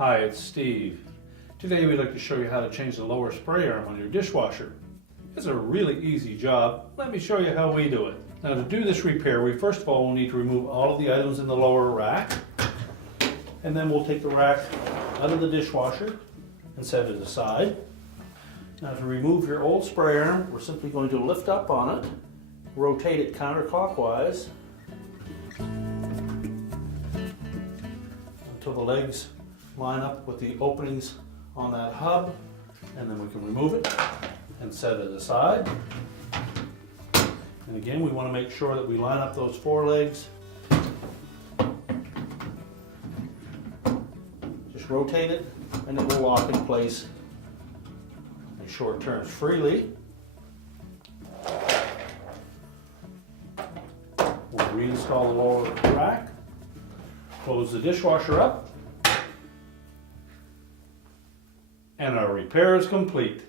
Hi, it's Steve. Today we'd like to show you how to change the lower spray arm on your dishwasher. It's a really easy job. Let me show you how we do it. Now to do this repair, we first of all will need to remove all of the items in the lower rack. And then we'll take the rack out of the dishwasher and set it aside. Now to remove your old spray arm, we're simply going to lift up on it, rotate it counterclockwise until the legs line up with the openings on that hub, and then we can remove it and set it aside. And again, we want to make sure that we line up those four legs. Just rotate it and it will lock in place in short turns freely. We'll reinstall the lower rack, close the dishwasher up, and our repair is complete.